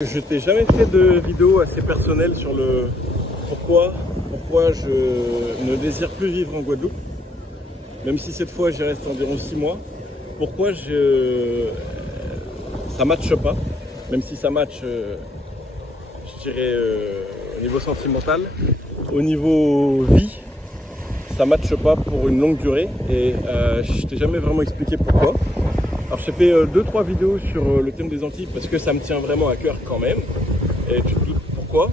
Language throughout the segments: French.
Je t'ai jamais fait de vidéo assez personnelle sur le pourquoi je ne désire plus vivre en Guadeloupe, même si cette fois j'y reste environ 6 mois. Pourquoi ça matche pas, même si ça match, je dirais, au niveau sentimental, au niveau vie, ça matche pas pour une longue durée et je t'ai jamais vraiment expliqué pourquoi. Alors j'ai fait 2-3 vidéos sur le thème des Antilles parce que ça me tient vraiment à cœur quand même. Et tu te doutes pourquoi.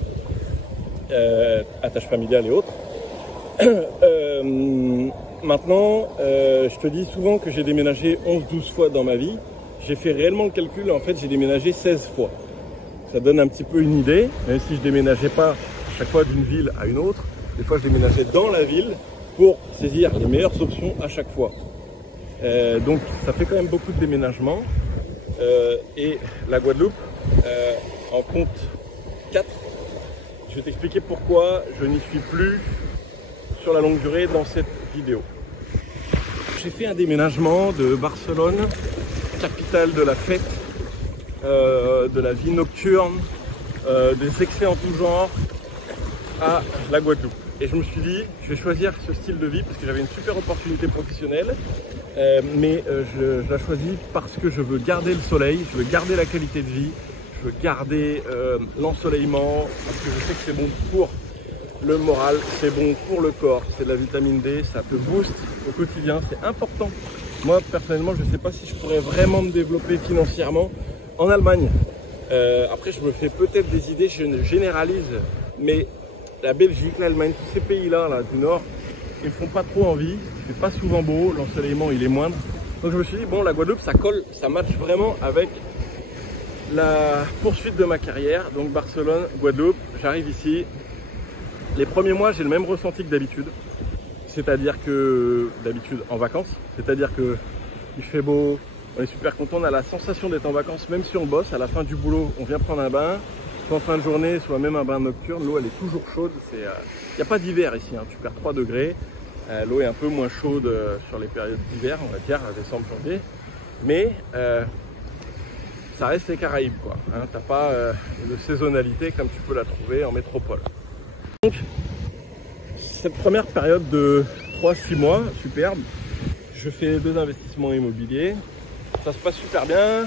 Attache familiale et autres. Maintenant, je te dis souvent que j'ai déménagé 11-12 fois dans ma vie. J'ai fait réellement le calcul, en fait j'ai déménagé 16 fois. Ça donne un petit peu une idée, même si je déménageais pas à chaque fois d'une ville à une autre. Des fois je déménageais dans la ville pour saisir les meilleures options à chaque fois. Donc ça fait quand même beaucoup de déménagements et la Guadeloupe en compte 4. Je vais t'expliquer pourquoi je n'y suis plus sur la longue durée dans cette vidéo. J'ai fait un déménagement de Barcelone, capitale de la fête, de la vie nocturne, des excès en tout genre, à la Guadeloupe. Et je me suis dit, je vais choisir ce style de vie parce que j'avais une super opportunité professionnelle, mais je la choisis parce que je veux garder le soleil, je veux garder la qualité de vie, je veux garder l'ensoleillement, parce que je sais que c'est bon pour le moral, c'est bon pour le corps, c'est de la vitamine D, ça te booste au quotidien, c'est important. Moi personnellement, je ne sais pas si je pourrais vraiment me développer financièrement en Allemagne. Après, je me fais peut-être des idées, je généralise, mais la Belgique, l'Allemagne, tous ces pays-là du Nord, ils ne font pas trop envie, il fait pas souvent beau, l'ensoleillement il est moindre. Donc je me suis dit, bon, la Guadeloupe, ça colle, ça match vraiment avec la poursuite de ma carrière. Donc Barcelone, Guadeloupe, j'arrive ici. Les premiers mois, j'ai le même ressenti que d'habitude. C'est-à-dire que, d'habitude en vacances, c'est-à-dire que il fait beau, on est super content, on a la sensation d'être en vacances, même si on bosse. À la fin du boulot, on vient prendre un bain. En fin de journée, soit même un bain nocturne, l'eau elle est toujours chaude. Il n'y a pas d'hiver ici, hein. Tu perds 3 degrés. L'eau est un peu moins chaude sur les périodes d'hiver, on va dire, décembre, janvier. Mais ça reste les Caraïbes, quoi. Hein. T'as pas de saisonnalité comme tu peux la trouver en métropole. Donc, cette première période de 3-6 mois, superbe. Je fais 2 investissements immobiliers. Ça se passe super bien.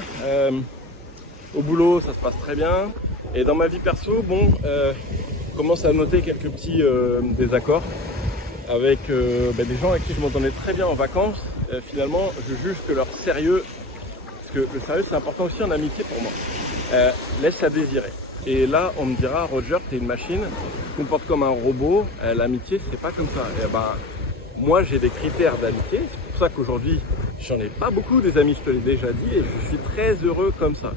Au boulot, ça se passe très bien. Et dans ma vie perso, bon, je commence à noter quelques petits désaccords avec des gens avec qui je m'entendais très bien en vacances. Finalement, je juge que leur sérieux, parce que le sérieux c'est important aussi en amitié pour moi, laisse à désirer. Et là, on me dira, Roger, t'es une machine, tu te comportes comme un robot, l'amitié c'est pas comme ça. Et moi j'ai des critères d'amitié, c'est pour ça qu'aujourd'hui j'en ai pas beaucoup des amis, je te l'ai déjà dit, et je suis très heureux comme ça.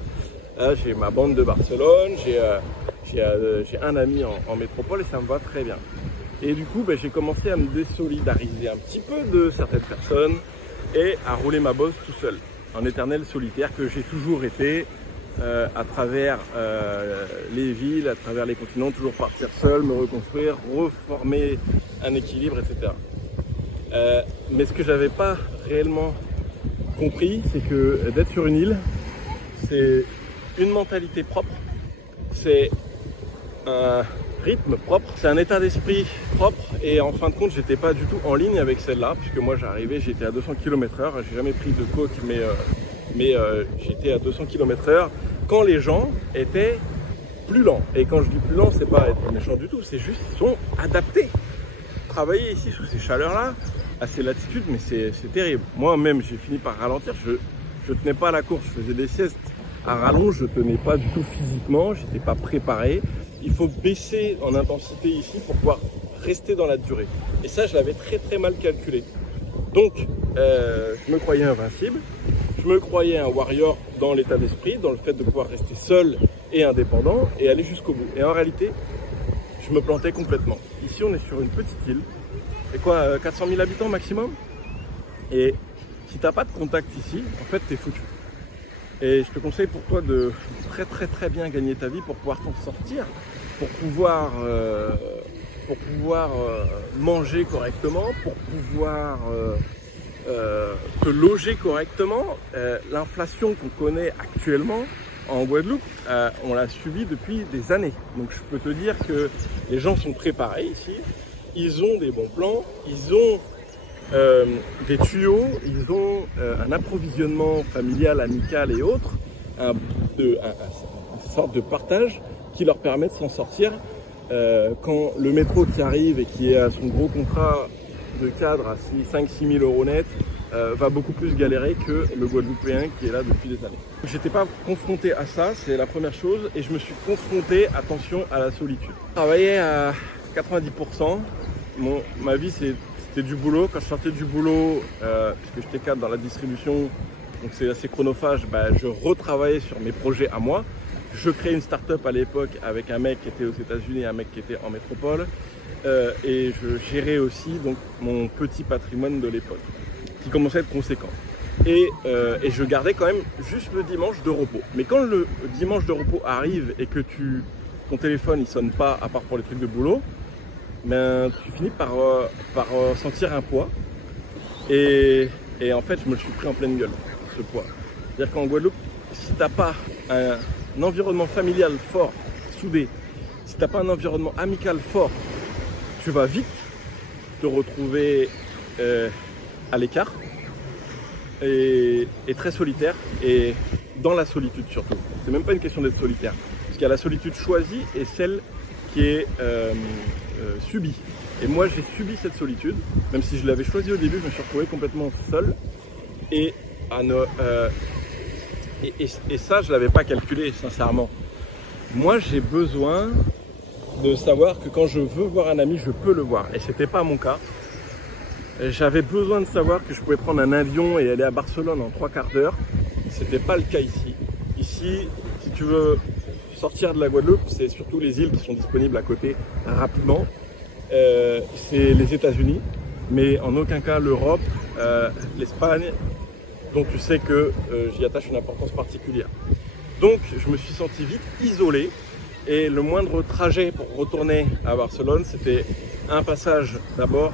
J'ai ma bande de Barcelone, j'ai un ami en métropole et ça me va très bien. Et du coup, j'ai commencé à me désolidariser un petit peu de certaines personnes et à rouler ma bosse tout seul, en éternel solitaire que j'ai toujours été à travers les villes, à travers les continents, toujours partir seul, me reconstruire, reformer un équilibre, etc. Mais ce que j'avais pas réellement compris, c'est que d'être sur une île, c'est une mentalité propre, c'est un rythme propre, c'est un état d'esprit propre et en fin de compte j'étais pas du tout en ligne avec celle-là puisque moi j'arrivais, j'étais à 200 km/h, j'ai jamais pris de coke mais j'étais à 200 km/h quand les gens étaient plus lents. Et quand je dis plus lents, c'est pas être méchant du tout, c'est juste qu'ils sont adaptés. Travailler ici sous ces chaleurs-là, à ces latitudes, mais c'est terrible. Moi-même j'ai fini par ralentir, je tenais pas à la course, je faisais des siestes à rallonge, je tenais pas du tout physiquement, j'étais pas préparé. Il faut baisser en intensité ici pour pouvoir rester dans la durée. Et ça, je l'avais très très mal calculé. Donc, je me croyais invincible, je me croyais un warrior dans l'état d'esprit, dans le fait de pouvoir rester seul et indépendant et aller jusqu'au bout. Et en réalité, je me plantais complètement. Ici, on est sur une petite île, c'est quoi, 400 000 habitants maximum? Et si t'as pas de contact ici, en fait, t'es foutu. Et je te conseille pour toi de très bien gagner ta vie pour pouvoir t'en sortir, pour pouvoir manger correctement, pour pouvoir te loger correctement. L'inflation qu'on connaît actuellement, en Guadeloupe, on l'a subi depuis des années. Donc je peux te dire que les gens sont préparés ici, ils ont des bons plans, ils ont des tuyaux, ils ont un approvisionnement familial, amical et autres, une sorte de partage qui leur permet de s'en sortir quand le métro qui arrive et qui est à son gros contrat de cadre à 5-6 000 euros net va beaucoup plus galérer que le Guadeloupéen qui est là depuis des années. J'étais pas confronté à ça, c'est la première chose, et je me suis confronté, attention, à la solitude. Je travaillais à 90%, ma vie c'était du boulot. Quand je sortais du boulot, puisque j'étais cadre dans la distribution, donc c'est assez chronophage, je retravaillais sur mes projets à moi. Je créais une start-up à l'époque avec un mec qui était aux États-Unis et un mec qui était en métropole. Et je gérais aussi donc mon petit patrimoine de l'époque, qui commençait à être conséquent. Et je gardais quand même juste le dimanche de repos. Mais quand le dimanche de repos arrive et que ton téléphone il sonne pas, à part pour les trucs de boulot, tu finis par sentir un poids. Et en fait, je me le suis pris en pleine gueule, ce poids. C'est-à-dire qu'en Guadeloupe, si t'as pas un environnement familial fort, soudé, si t'as pas un environnement amical fort, tu vas vite te retrouver à l'écart et très solitaire, et dans la solitude surtout. C'est même pas une question d'être solitaire, parce qu'il y a la solitude choisie et celle qui est subie. Et moi j'ai subi cette solitude, même si je l'avais choisie au début, je me suis retrouvé complètement seul, et ça je l'avais pas calculé sincèrement. Moi j'ai besoin de savoir que quand je veux voir un ami, je peux le voir. Et c'était pas mon cas. J'avais besoin de savoir que je pouvais prendre un avion et aller à Barcelone en 3/4 d'heure. C'était pas le cas ici. Ici, si tu veux sortir de la Guadeloupe, c'est surtout les îles qui sont disponibles à côté rapidement. C'est les États-Unis, mais en aucun cas l'Europe, l'Espagne, dont tu sais que j'y attache une importance particulière. Donc je me suis senti vite isolé. Et le moindre trajet pour retourner à Barcelone, c'était un passage d'abord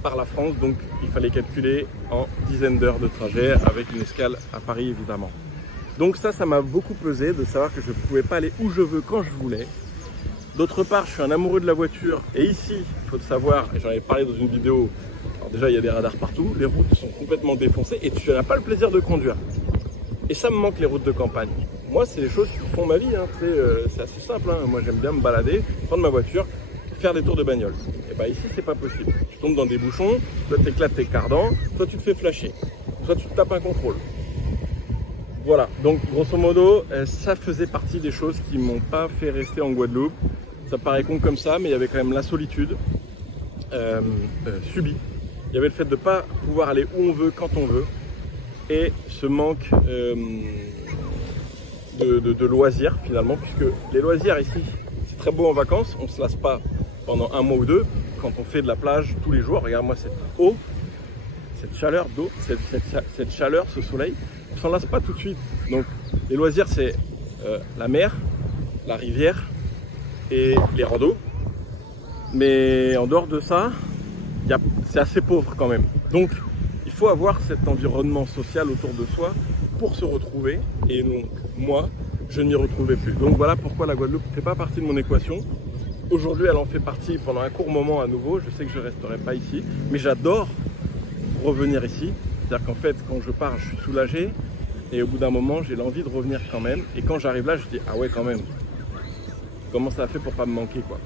par la France, donc il fallait calculer en dizaines d'heures de trajet avec une escale à Paris évidemment. Donc ça m'a beaucoup pesé de savoir que je ne pouvais pas aller où je veux quand je voulais. D'autre part, je suis un amoureux de la voiture, et ici, il faut le savoir, et j'en avais parlé dans une vidéo, alors déjà il y a des radars partout, les routes sont complètement défoncées et tu n'as pas le plaisir de conduire. Et ça me manque, les routes de campagne. Moi, c'est les choses qui font ma vie, hein. C'est assez simple, hein. Moi, j'aime bien me balader, prendre ma voiture, faire des tours de bagnole. Et ici, c'est pas possible. Tu tombes dans des bouchons, toi, tu éclates tes cardans, toi, tu te fais flasher, soit tu te tapes un contrôle. Voilà, donc grosso modo, ça faisait partie des choses qui m'ont pas fait rester en Guadeloupe. Ça paraît con comme ça, mais il y avait quand même la solitude subie. Il y avait le fait de ne pas pouvoir aller où on veut, quand on veut, et ce manque de loisirs finalement, puisque les loisirs ici, c'est très beau en vacances, on ne se lasse pas pendant un mois ou deux, quand on fait de la plage tous les jours. Regarde-moi cette eau, cette chaleur d'eau, cette chaleur, ce soleil, on ne s'en lasse pas tout de suite. Donc les loisirs, c'est la mer, la rivière et les randos. Mais en dehors de ça, c'est assez pauvre quand même. Donc il faut avoir cet environnement social autour de soi pour se retrouver. Et donc moi, je ne m'y retrouvais plus. Donc voilà pourquoi la Guadeloupe ne fait pas partie de mon équation. Aujourd'hui, elle en fait partie pendant un court moment à nouveau. Je sais que je ne resterai pas ici, mais j'adore revenir ici. C'est-à-dire qu'en fait, quand je pars, je suis soulagé. Et au bout d'un moment, j'ai l'envie de revenir quand même. Et quand j'arrive là, je dis, ah ouais, quand même. Comment ça a fait pour pas me manquer, quoi.